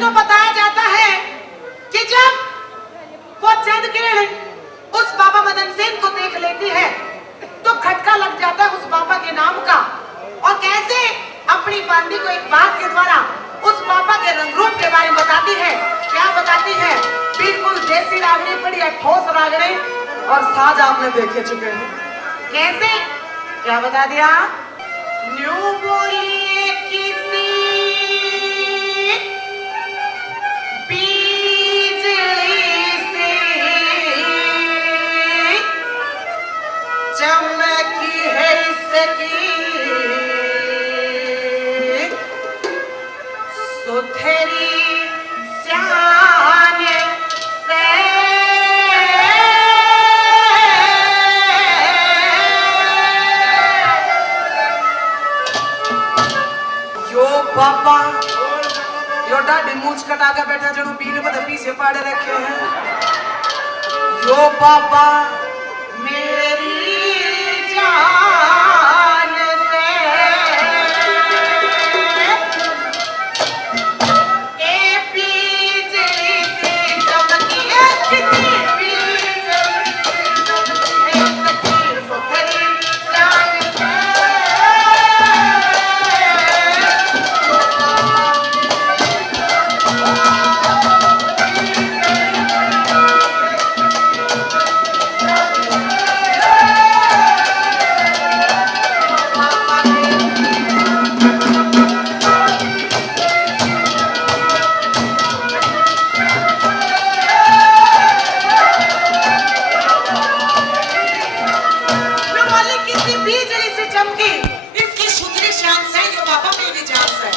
को बताया जाता है कि जब वो चंद किरण उस बाबा मदन सेन को देख लेती है तो खटका लग जाता है उस बाबा के नाम का, और कैसे अपनी बांदी को एक बात के द्वारा उस बाबा के रंग रूप के बारे में बताती है। क्या बताती है? बिल्कुल देसी रागड़ी पड़ी है, ठोस रागड़ी, और साज आपने देखे चुके हैं। कैसे? क्या बता दिया? न्यू बोलिए किसी चमकी है इसकी सुथरी शान से, यो बाबा यो डाडी मूछ कटा के बैठा जड़ू बीन में पीछे पाड़े रखे हैं। यो बाबा मेरी जान से ए बिजली से चमकी है किसी बिजली से चमकी है सखी सुथरी जान से।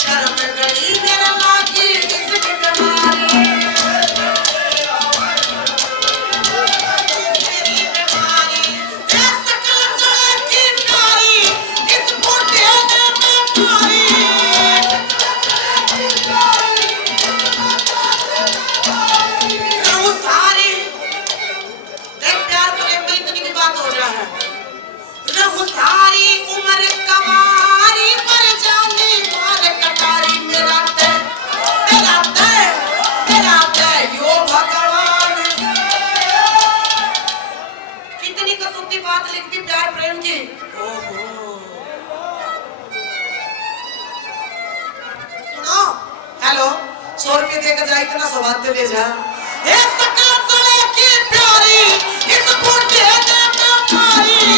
शर्म गड़ी मेरा लागी 100 रुपये देकर जा, इतना सौभाग्य ले जा। ये सकल सड़े की प्यारी इस बुढ़े ने मारी